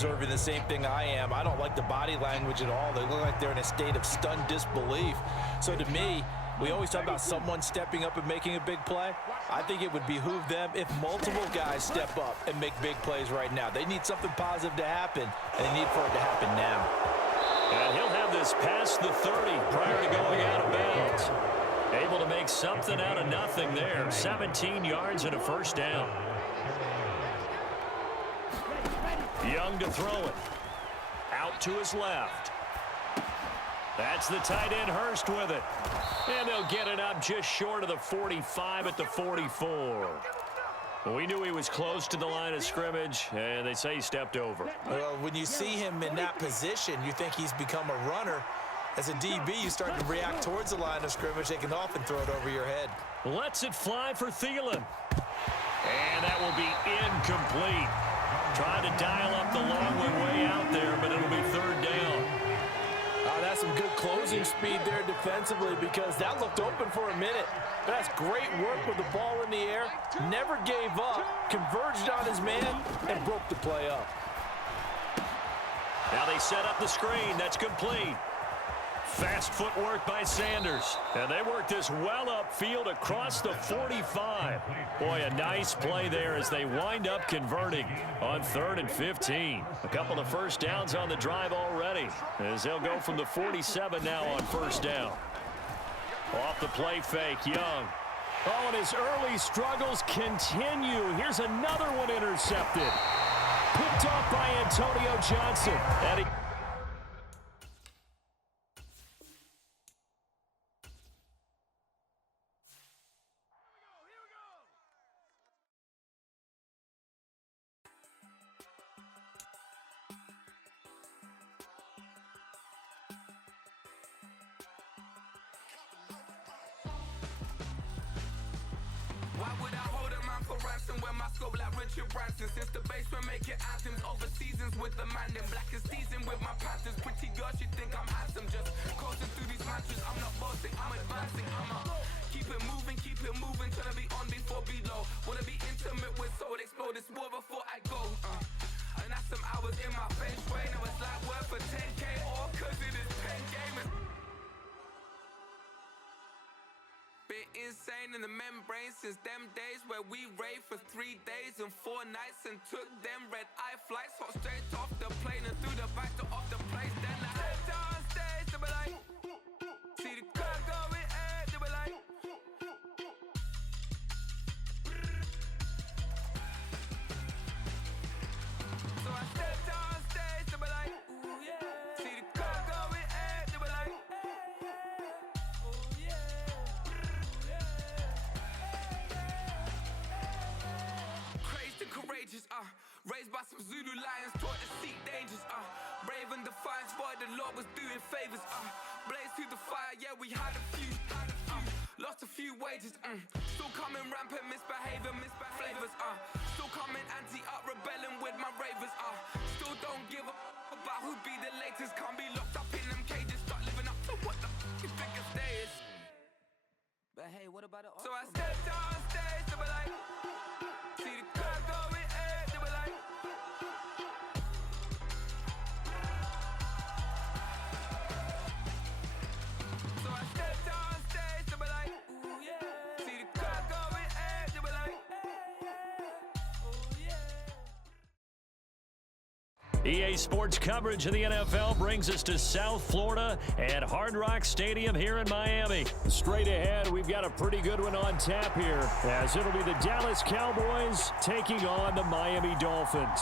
observing the same thing I am. I don't like the body language at all. They look like they're in a state of stunned disbelief. So to me, we always talk about someone stepping up and making a big play. I think it would behoove them if multiple guys step up and make big plays right now. They need something positive to happen, and they need for it to happen now. And he'll have this past the 30 prior to going out of bounds. Able to make something out of nothing there. 17 yards and a first down. Young to throw it. Out to his left. That's the tight end Hurst with it. And they'll get it up just short of the 45 at the 44. We knew he was close to the line of scrimmage, and they say he stepped over. Well, when you see him in that position, you think he's become a runner. As a DB, you start to react towards the line of scrimmage. They can often throw it over your head. Lets it fly for Thielen. And that will be incomplete. Trying to dial up the long way out there, but it'll be third down. That's some good closing speed there defensively because that looked open for a minute. That's great work with the ball in the air. Never gave up, converged on his man, and broke the play up. Now they set up the screen. That's complete. Fast footwork by Sanders. And they work this well upfield across the 45. Boy, a nice play there as they wind up converting on 3rd and 15. A couple of first downs on the drive already as they'll go from the 47 now on first down. Off the play fake, Young. Oh, and his early struggles continue. Here's another one intercepted. Picked off by Antonio Johnson. And he Why would I hold a man for ransom when my scope like Richard Branson? Since the basement making anthems over seasons with the man in black is seasoned with my Panthers. Pretty girls, you think I'm handsome. Just coasting through these mantras. I'm not bossing, I'm advancing. Keep it moving, trying to be on before below. Wanna be intimate with soul, explode this war before I go. And that's some hours in my feng shui. Now it's like worth for 10K all cause it is pen game. Been insane in the membrane since them days where we raved for 3 days and 4 nights and took them red-eye flights, hot straight off the plane and through the back door of the place. Then I head down stage, they were like, see the crowd going air, they were like, so I stepped down stage, they were like, ooh yeah, see the crowd going air, they were like, oh yeah. Courageous, raised by some Zulu lions, taught to seek dangers, brave and defiant, for the Lord was doing favors, blaze through the fire, yeah, we had a few, lost a few wages, still coming rampant, misbehaving, flavors, still coming anti-up, rebelling with my ravers, still don't give a about who be the latest, can't be locked up in them cages, start living up to what the you think of day is. But hey, what about it? So I stepped on stage, they were like, see the crowd going air, they were like, so I stepped on stage, they were like, ooh yeah, see the crowd going air, they were like, oh yeah. EA Sports coverage of the NFL brings us to South Florida at Hard Rock Stadium here in Miami. Straight ahead, we've got a pretty good one on tap here, as it'll be the Dallas Cowboys taking on the Miami Dolphins.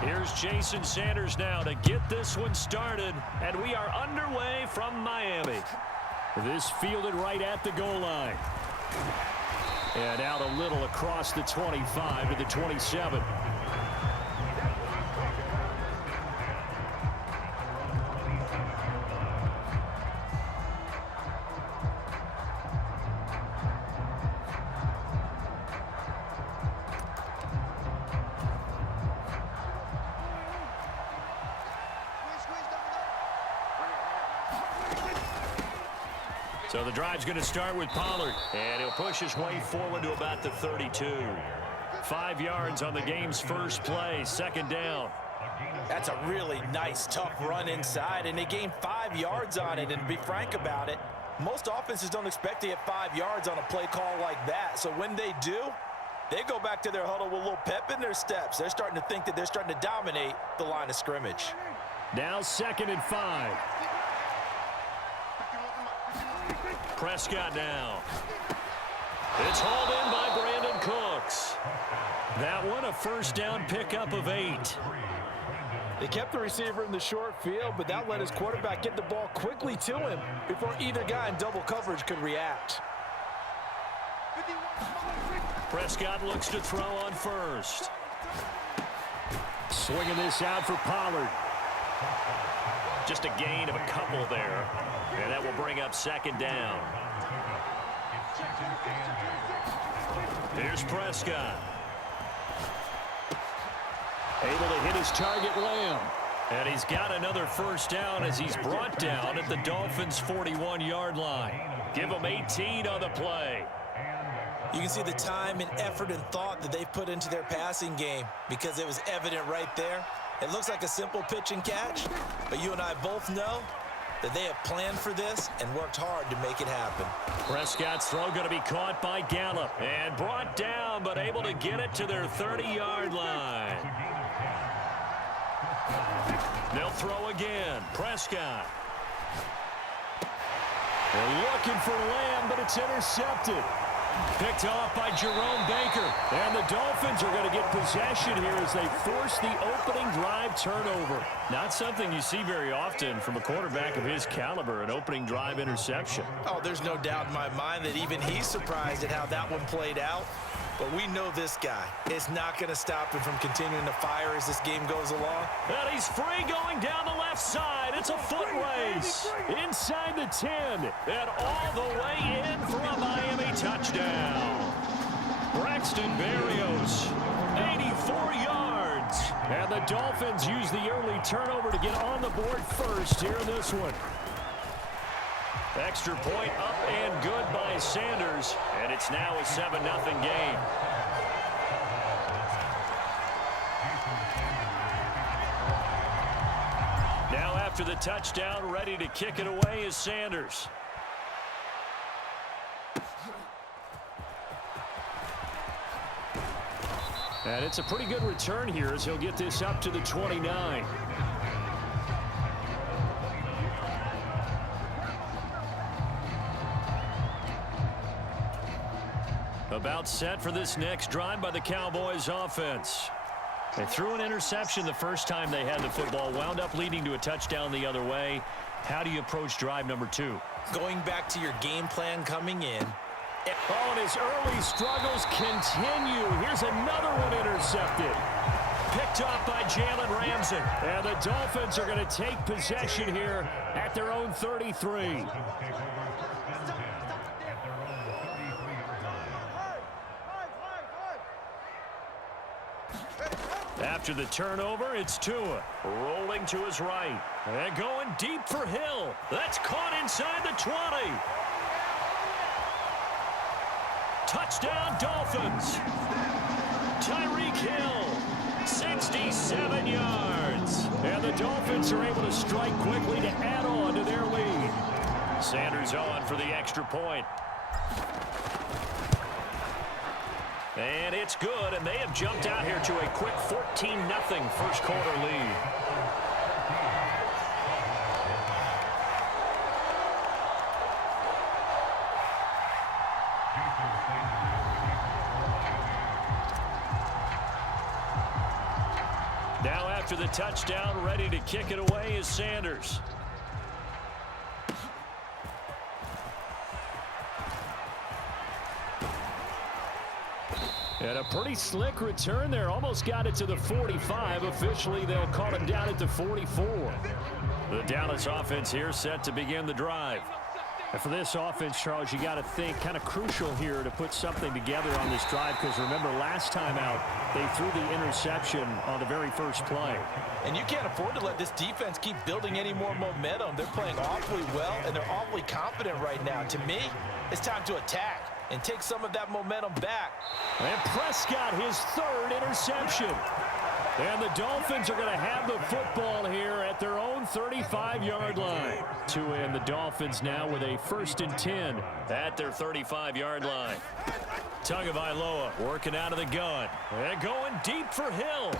Here's Jason Sanders now to get this one started, and we are underway from Miami. This fielded right at the goal line. And out a little across the 25 to the 27. So the drive's going to start with Pollard, and he'll push his way forward to about the 32. 5 yards on the game's first play, second down. That's a really nice, tough run inside, and they gained 5 yards on it. And to be frank about it, most offenses don't expect to get 5 yards on a play call like that. So when they do, they go back to their huddle with a little pep in their steps. They're starting to think that they're starting to dominate the line of scrimmage. Now 2nd and 5. Prescott now. It's hauled in by Brandon Cooks. That one a first down pickup of 8. They kept the receiver in the short field, but that let his quarterback get the ball quickly to him before either guy in double coverage could react. Prescott looks to throw on first. Swinging this out for Pollard. Just a gain of a couple there, and that will bring up 2nd down. Here's Prescott. Able to hit his target, Lamb. And he's got another first down as he's brought down at the Dolphins' 41-yard line. Give him 18 on the play. You can see the time and effort and thought that they've put into their passing game because it was evident right there. It looks like a simple pitch and catch, but you and I both know that they have planned for this and worked hard to make it happen. Prescott's throw going to be caught by Gallup and brought down, but able to get it to their 30-yard line. They'll throw again. Prescott. They're looking for Lamb, but it's intercepted. Picked off by Jerome Baker. And the Dolphins are going to get possession here as they force the opening drive turnover. Not something you see very often from a quarterback of his caliber, an opening drive interception. Oh, there's no doubt in my mind that even he's surprised at how that one played out. But we know this guy is not going to stop him from continuing to fire as this game goes along. And he's free going down the left side. It's a foot race. Inside the 10. And all the way in for a Miami touchdown. Braxton Berrios, 84 yards. And the Dolphins use the early turnover to get on the board first here in this one. Extra point up and good by Sanders, and it's now a 7-0 game. Now after the touchdown, ready to kick it away is Sanders. And it's a pretty good return here as he'll get this up to the 29. About set for this next drive by the Cowboys offense. They threw an interception the first time they had the football, wound up leading to a touchdown the other way. How do you approach drive number 2? Going back to your game plan coming in. Oh, and his early struggles continue. Here's another one intercepted. Picked off by Jalen Ramsey. And the Dolphins are going to take possession here at their own 33. After the turnover, it's Tua. Rolling to his right. And going deep for Hill. That's caught inside the 20. Touchdown, Dolphins. Tyreek Hill, 67 yards. And the Dolphins are able to strike quickly to add on to their lead. Sanders on for the extra point. And it's good, and they have jumped out here to a quick 14-0 first quarter lead. Now after the touchdown, ready to kick it away is Sanders. And a pretty slick return there. Almost got it to the 45. Officially, they'll call him down at the 44. The Dallas offense here set to begin the drive. And for this offense, Charles, you got to think kind of crucial here to put something together on this drive, because remember last time out they threw the interception on the very first play. And you can't afford to let this defense keep building any more momentum. They're playing awfully well, and they're awfully confident right now. To me, it's time to attack and take some of that momentum back. And Prescott, his third interception. And the Dolphins are going to have the football here at their own 35-yard line. And the Dolphins now with a 1st and 10 at their 35-yard line. Tagovailoa working out of the gun. And going deep for Hill.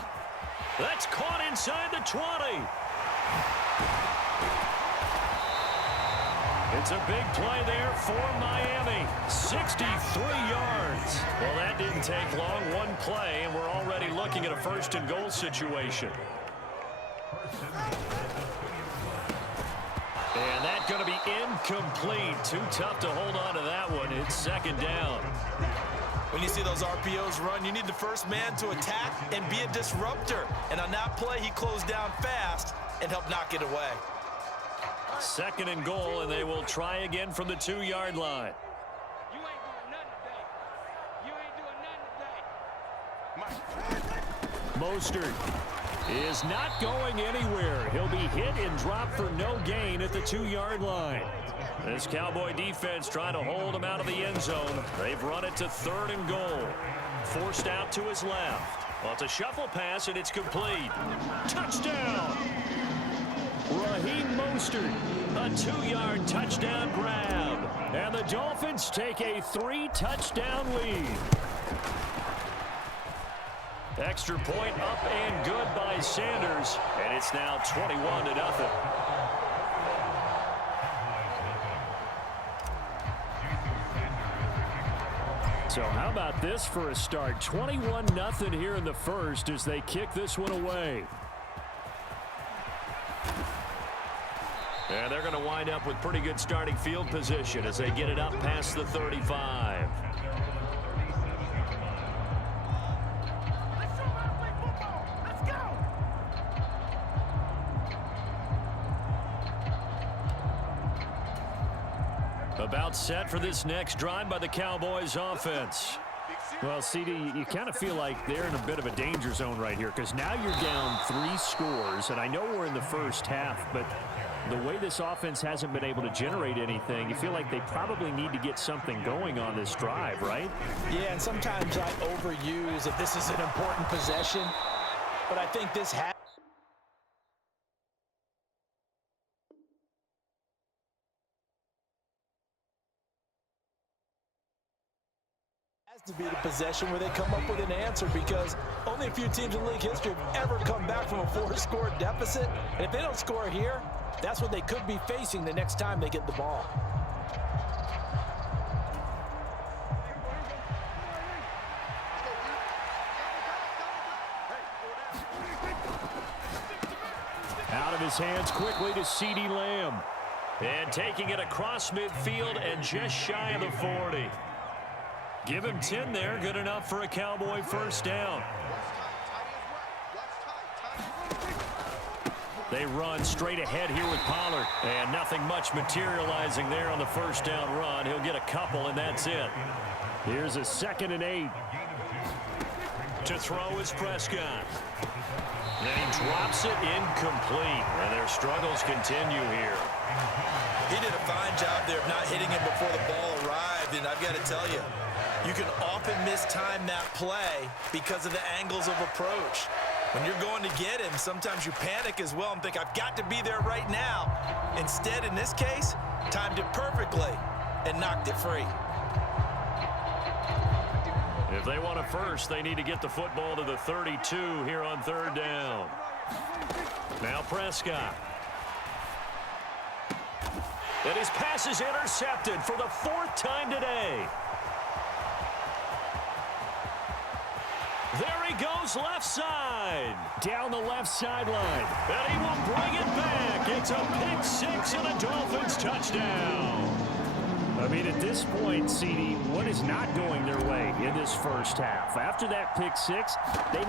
That's caught inside the 20. It's a big play there for Miami. 63 yards. Well, that didn't take long. One play, and we're already looking at a 1st and goal situation. And that's going to be incomplete. Too tough to hold on to that one. It's 2nd down. When you see those RPOs run, you need the first man to attack and be a disruptor. And on that play, he closed down fast and helped knock it away. 2nd and goal, and they will try again from the 2-yard line. You ain't doing nothing today. Mostert is not going anywhere. He'll be hit and dropped for no gain at the 2-yard line. This Cowboy defense trying to hold him out of the end zone. They've run it to 3rd and goal. Forced out to his left. Well, it's a shuffle pass, and it's complete. Touchdown! Raheem Mostert, a 2-yard touchdown grab. And the Dolphins take a 3-touchdown lead. Extra point up and good by Sanders. And it's now 21-0. So how about this for a start? 21-0 here in the first as they kick this one away. And they're going to wind up with pretty good starting field position as they get it up past the 35. Let's go! About set for this next drive by the Cowboys offense. Well, CD, you kind of feel like they're in a bit of a danger zone right here, because now you're down 3 scores, and I know we're in the first half, but the way this offense hasn't been able to generate anything, you feel like they probably need to get something going on this drive, right? Yeah, and sometimes I overuse if this is an important possession, but I think this has to be the possession where they come up with an answer, because only a few teams in league history have ever come back from a 4-score deficit. And if they don't score here, that's what they could be facing the next time they get the ball. Out of his hands quickly to CeeDee Lamb. And taking it across midfield and just shy of the 40. Give him 10 there. Good enough for a Cowboy 1st down. They run straight ahead here with Pollard. And nothing much materializing there on the 1st down run. He'll get a couple, and that's it. Here's a 2nd and 8. To throw is Prescott. And then he drops it incomplete. And their struggles continue here. He did a fine job there of not hitting him before the ball arrived, and I've got to tell you, you can often mistime that play because of the angles of approach. When you're going to get him, sometimes you panic as well and think, I've got to be there right now. Instead, in this case, timed it perfectly and knocked it free. If they want a first, they need to get the football to the 32 here on 3rd down. Now Prescott. And his pass is intercepted for the 4th time today. There he goes left side. Down the left sideline. And he will bring it back. It's a pick 6 and a Dolphins touchdown. I mean, at this point, CD, what is not going their way in this first half? After that pick 6, they now